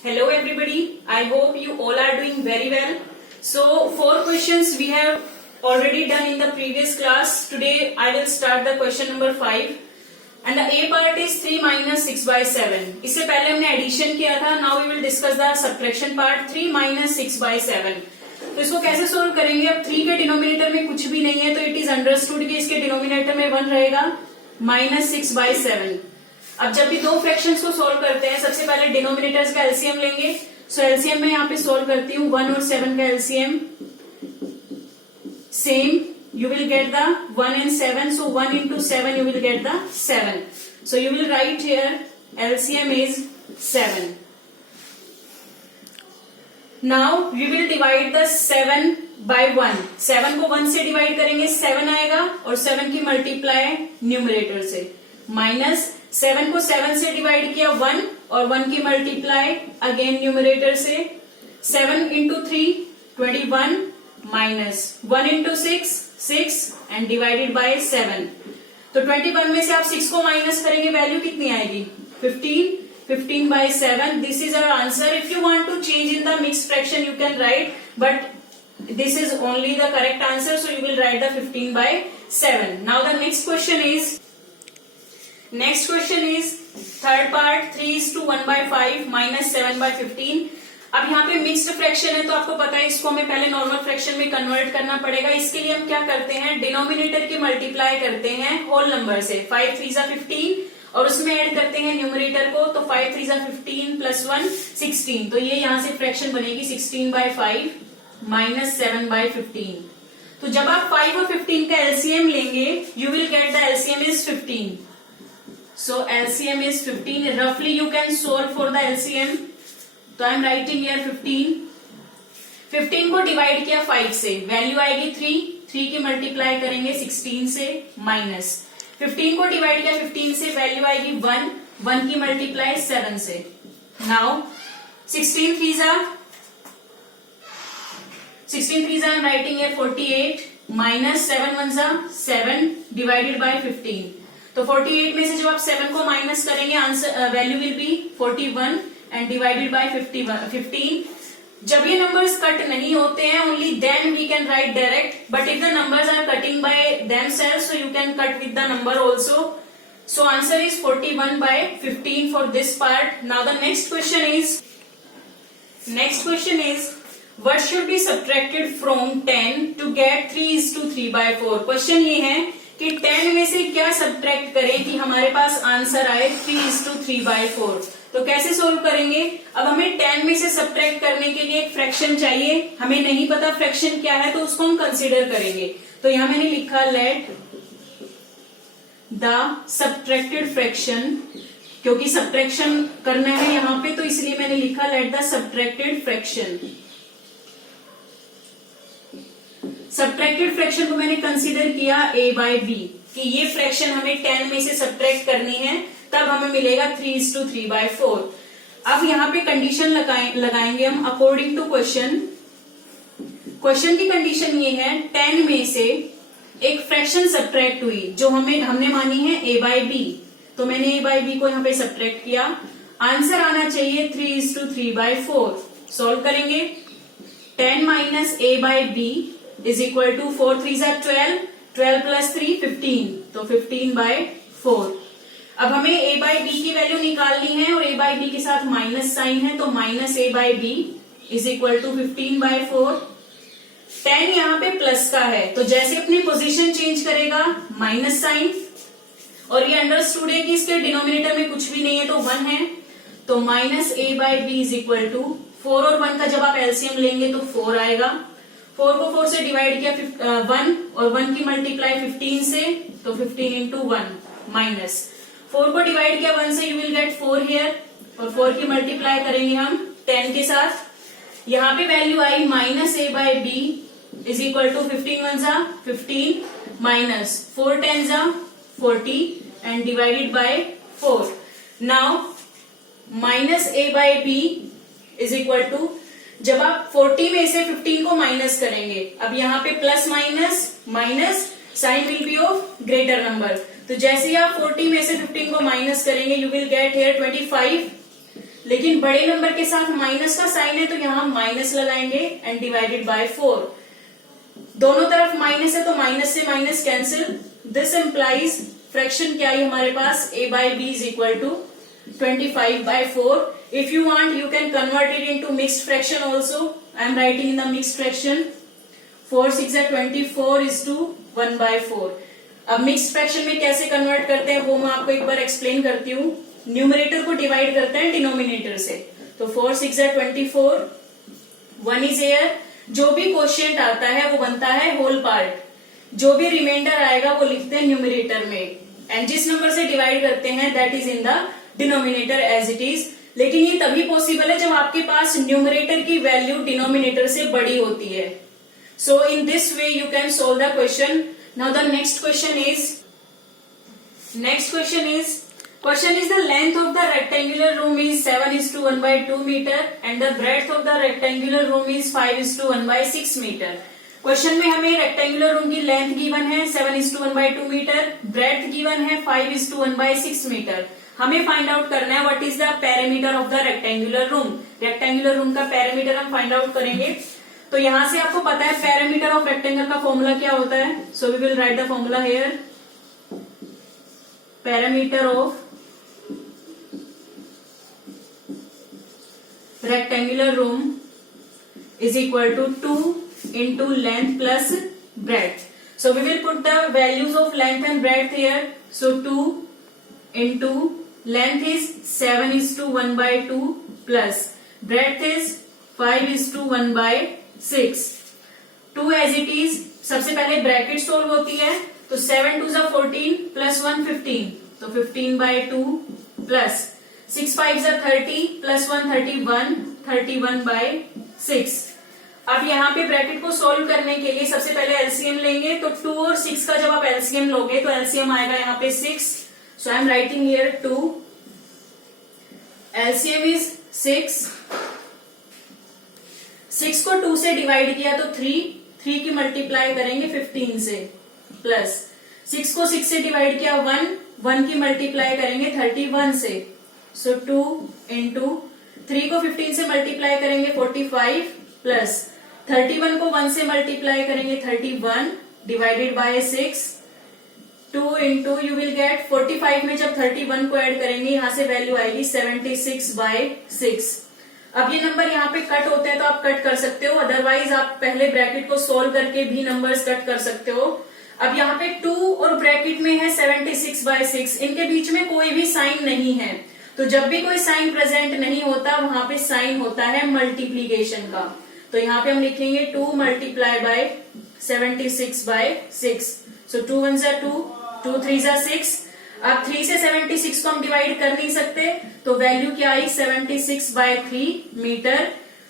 Hello everybody, I hope you all are doing very well. So 4 questions we have already done in the previous class. Today I will start the question number 5 and the A part is 3 minus 6 by 7. इससे पहले हमने addition किया था. Now we will discuss the subtraction part 3 minus 6 by 7. तो इसको कैसे solve करेंगे? अब 3 के डिनोमिनेटर में कुछ भी नहीं है तो इट इज अंडरस्टूड कि इसके डिनोमिनेटर में 1 रहेगा माइनस 6 by 7. अब जब भी दो फ्रैक्शंस को सोल्व करते हैं सबसे पहले डिनोमिनेटर्स का एलसीएम लेंगे. सो एलसीएम में यहाँ पे सोल्व करती हूँ 1 और 7 का LCM same. You will get the 1 and 7. So 1 into 7 you will get the 7. So you will write here LCM is 7. Now we will divide the 7 by 1. 7 को 1 से डिवाइड करेंगे 7 आएगा और 7 की मल्टीप्लाई न्यूमरेटर से. माइनस 7 को 7 से डिवाइड किया 1 और 1 की मल्टीप्लाई अगेन न्यूमरेटर से. 7 into 3 21 minus 1 into 6 6 and divided bye 7. तो 21 में से आप 6 को माइनस करेंगे वैल्यू कितनी आएगी 15. 15 by 7. This is our answer. If you want to change in the mixed fraction you can write, but this is only the correct answer, so you will write the 15 by 7. Now the next question is third part 3 is to 1 by 5 minus 7 by 15. अब यहाँ पे mixed fraction है तो आपको पता है इसको हमें पहले नॉर्मल फ्रैक्शन में कन्वर्ट करना पड़ेगा. इसके लिए हम क्या करते हैं डिनोमिनेटर की मल्टीप्लाई करते हैं होल नंबर से. 5 3 जा 15 और उसमें ऐड करते हैं न्यूमरेटर को. तो 5 3 जा 15 प्लस 1 16. तो ये यहाँ से फ्रैक्शन बनेगी 16 by 5 माइनस 7 by 15. तो जब आप 5 और 15 का एलसीएम लेंगे you will get the LCM is 15. So LCM is 15. रफली you can solve for the LCM. तो आई एम राइटिंग हियर 15. 15 को डिवाइड किया 5 से वैल्यू आएगी 3 की मल्टीप्लाई करेंगे 16 से माइनस 15 को डिवाइड किया 15 से वैल्यू आएगी 1 की मल्टीप्लाई 7 से. नाउ 16 3 जा आई एम राइटिंग हियर 48 माइनस 7 1 जा 7 डिवाइडेड बाय 15. तो 48 में से जब आप 7 को माइनस करेंगे answer value will be 41 and divided by 15. जब ये नंबर्स कट नहीं होते हैं only then we can write direct. But if the numbers are cutting by themselves so you can cut with the number also. So answer is 41 by 15 for this part. Now the next question is what should be subtracted from 10 to get 3 is to 3 by 4. Question ये है कि 10 में से क्या subtract करें कि हमारे पास answer आए 3 is to 3 by 4. तो कैसे सोल्व करेंगे? अब हमें 10 में से सब्ट्रैक्ट करने के लिए एक फ्रैक्शन चाहिए. हमें नहीं पता फ्रैक्शन क्या है तो उसको हम कंसीडर करेंगे. तो यहां मैंने लिखा लेट द सब्ट्रैक्टेड फ्रैक्शन. क्योंकि सब्ट्रैक्शन करना है यहां पे तो इसलिए मैंने लिखा let the subtracted fraction. Subtracted fraction को मैंने कंसीडर किया a by b कि ये फ्रैक्शन हमें 10 में से सब्ट्रैक्ट करनी है तब हमें मिलेगा 3 is to 3 by 4. अब यहाँ पे कंडीशन लगाएंगे हम अकॉर्डिंग टू क्वेश्चन. क्वेश्चन की कंडीशन ये है 10 में से एक फ्रैक्शन सब्ट्रैक्ट हुई जो हमने मानी है a by b. तो मैंने a by b को यहाँ पे सब्ट्रैक्ट किया. आंसर आना चाहिए 3 is to 3 by 4. सॉल्व करेंगे 10 minus a by b is equal to 4 3 जा 12 प्लस 3 15. तो 15 by 4. अब हमें a by b की वैल्यू निकालनी है और a by b के साथ माइनस साइन है तो minus a by b is equal to 15 by 4. 10 यहाँ पे प्लस का है तो जैसे अपनी पोजीशन चेंज करेगा माइनस साइन. और ये अंडरस्टूड है कि इसके डिनोमिनेटर में कुछ भी नहीं है तो 1 है. तो minus a by b is equal to 4 और 1 का जब आप एलसीएम लेंगे तो 4 आएगा. 4 को 4 से डिवाइड किया 1 और 1 की मल्टीप्लाई 15 से तो 15 into 1 माइनस 4 को डिवाइड किया 1 से यू विल गेट 4 हियर और 4 की मल्टीप्लाई करेंगे हम 10 के साथ. यहाँ पे वैल्यू आई minus a by b is equal to 15 1 जा 15 माइनस 4 10 जा 40 and divided by 4. Now minus a by b is equal to जब आप 40 में से 15 को माइनस करेंगे अब यहाँ पे plus minus sign will be of greater number. तो जैसे ही आप 40 में से 15 को माइनस करेंगे यू विल गेट हियर 25 लेकिन बड़े नंबर के साथ माइनस का साइन है तो यहाँ हम माइनस लगाएंगे एंड डिवाइडेड बाय 4। दोनों तरफ माइनस है तो माइनस से minus cancel. This implies fraction क्या है हमारे पास, a by b is equal to 25/4। If you want, you can convert it into mixed fraction also. I am writing in the mixed fraction 4 6 are 24 is to 1/4। अब mixed fraction में कैसे convert करते हैं वो मैं आपको एक बार एक्सप्लेन करती हूँ। न्यूमरेटर को डिवाइड करते हैं डिनोमिनेटर से, तो 4 6 are 24, 1 is here। जो भी क्वोशिएंट आता है वो बनता है होल पार्ट, जो भी रिमाइंडर आएगा वो लिखते हैं न्यूमरेटर में, एंड जिस नंबर से डिवाइड करते हैं that is in the denominator as it is. लेकिन ये तभी पॉसिबल है जब आपके पास न्यूमरेटर की वैल्यू डिनोमिनेटर से बड़ी होती है। So in this way you can solve the question. Now the next question is the length of the rectangular room is 7:1/2 meter and the breadth of the rectangular room is 5:1/6 meter। Question में हमें rectangular room की length given है 7:1/2 metre, breadth given है 5:1/6 metre. हमें find out करना है what is the parameter of the rectangular room. रेक्टेंगुलर रूम का पैरामीटर हम फाइंड आउट करेंगे। तो यहां से आपको पता है पैरामीटर ऑफ रेक्टेंगल का फॉर्मूला क्या होता है, so we will write the formula here. Parameter of rectangular room is equal to 2 into length plus breadth. So we will put the values of length and breadth here. So 2 into length is 7:1/2 plus breadth is 5:1/6। 2 as it is, सबसे पहले bracket solve होती है, तो 7 2 14 plus 1 15, तो 15/2 plus 6 5 30 plus 1 31, 31/6। अब यहाँ पे bracket को सोल्व करने के लिए सबसे पहले एलसीएम लेंगे, तो 2 और 6 का जब आप एलसीएम लोगे तो एलसीएम आएगा यहाँ पे 6। So I am writing here 2, LCM is 6। 6 को 2 से डिवाइड किया तो 3 की मल्टीप्लाई करेंगे 15 से, प्लस 6 को 6 से डिवाइड किया 1 की मल्टीप्लाई करेंगे 31 से। सो 2 इंटू 3 को 15 से मल्टीप्लाई करेंगे 45 प्लस 31 को 1 से मल्टीप्लाई करेंगे 31 divided by 6। 2 into you will get 45 में जब 31 को ऐड करेंगे यहां से वैल्यू आएगी 76/6। अब ये नंबर यहाँ पे कट होते हैं तो आप कट कर सकते हो, अदरवाइज आप पहले ब्रैकेट को सोल्व करके भी नंबर्स कट कर सकते हो। अब यहाँ पे 2 और ब्रैकेट में है 76/6, इनके बीच में कोई भी साइन नहीं है, तो जब भी कोई साइन प्रेजेंट नहीं होता वहां पे साइन होता है मल्टीप्लीकेशन का। तो यहाँ पे हम लिखेंगे 2 मल्टीप्लाई बाय 76/6। सो 2 1 जा 2, 2 3 जा 6। अब 3 से 76 को हम डिवाइड कर नहीं सकते, तो वैल्यू क्या आई 76/3 मीटर।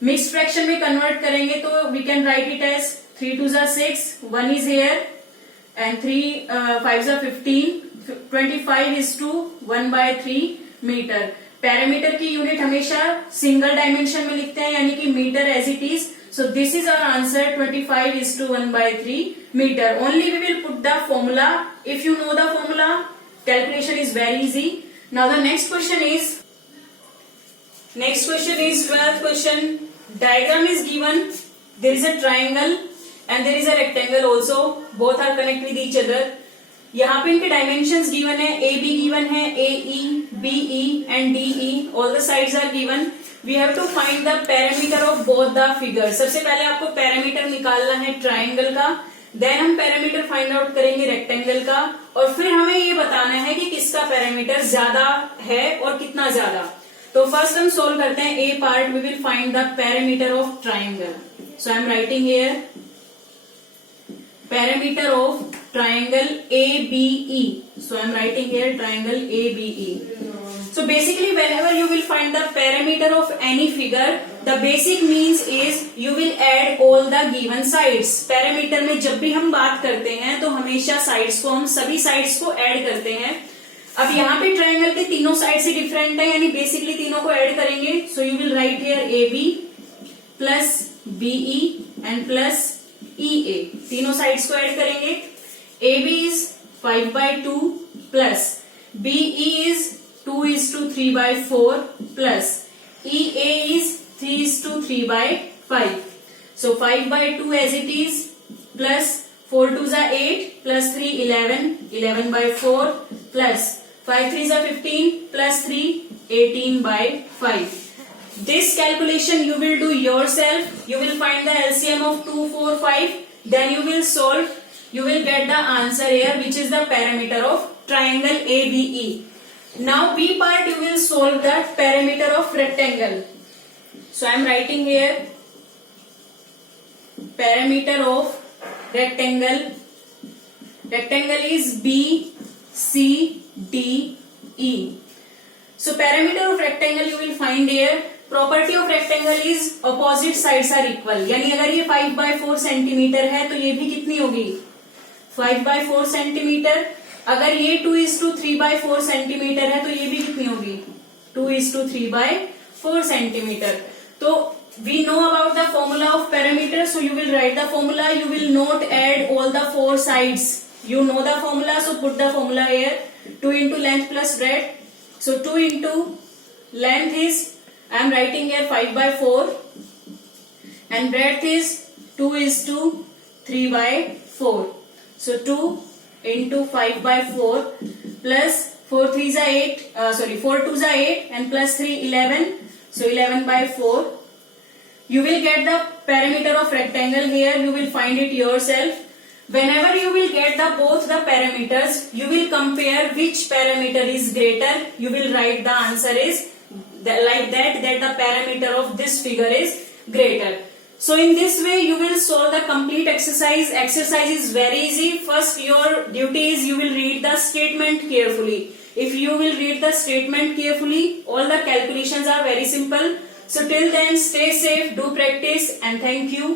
मिक्स फ्रैक्शन में कन्वर्ट करेंगे तो we can write it as 3 2 जा 6, 1 इज हियर एंड 3 5 जा 15, 25:1/3 मीटर। पैरामीटर की यूनिट हमेशा सिंगल डायमेंशन में लिखते हैं, यानी कि metre as it is. So this is our answer 25:1/3 metre. Only we will put the formula. If you know the formula, calculation is very easy. Now the next question is 12th question. Diagram is given, there is a triangle and there is a rectangle also, both are connect with each other. यहाँ पे इनके dimensions given है, A B given है, AE, BE and DE, all the sides are given. We have to find the parameter of both the figure. सबसे पहले आपको parameter निकालना है ट्राइंगल का, देन हम पैरामीटर फाइंड आउट करेंगे रेक्टेंगल का, और फिर हमें ये बताना है कि किसका पैरामीटर ज्यादा है और कितना ज्यादा। तो फर्स्ट हम सोल्व करते हैं A part. We will find the parameter of triangle. So I am writing here parameter of triangle ABE. So I am writing here triangle ABE. So basically whenever you will find the parameter of any figure, the basic means is you will add all the given sides. Parameter में जब भी हम बात करते हैं तो हमेशा sides को हम सभी sides को add करते हैं। अब यहाँ पे ट्राइंगल के तीनों साइड से डिफरेंट है, यानी बेसिकली तीनों को ऐड करेंगे। So you will write here AB plus BE and plus EA, तीनों साइड्स को ऐड करेंगे। AB is 5/2 plus BE is 2:3/4 plus EA is 3:3/5. So 5/2 as it is, plus 4 2s are 8, plus 3 11, 11/4, plus 5 3s are 15, plus 3 18/5. This calculation you will do yourself. You will find the LCM of 2, 4, 5. Then you will solve. You will get the answer here, which is the parameter of triangle ABE. Now B part you will solve the parameter of rectangle. So I am writing here parameter of rectangle. Rectangle is BCDE. So parameter of rectangle you will find here. Property of rectangle is opposite sides are equal. यानी अगर ये 5/4 centimetre है तो ये भी कितनी होगी 5/4 centimetre. अगर ये 2:3/4 सेंटीमीटर है तो ये भी कितनी होगी 2:3/4 सेंटीमीटर. तो we know about the formula of parameter, so you will write the formula. You will not add all the four sides. You know the formula, so put the formula here. 2 into length plus breadth. So 2 into length is, I am writing here 5/4, and breadth is 2:3/4. So 2 into 5/4 plus 4 3s are 8, 4 2s are 8, and plus 3 11. So 11/4. You will get the parameter of rectangle here. You will find it yourself. Whenever you will get both the parameters, you will compare which parameter is greater. You will write the answer is like that the parameter of this figure is greater. So in this way you will solve the complete exercise. Exercise is very easy. First your duty is you will read the statement carefully. If you will read the statement carefully, all the calculations are very simple. So till then, stay safe, do practice, and thank you.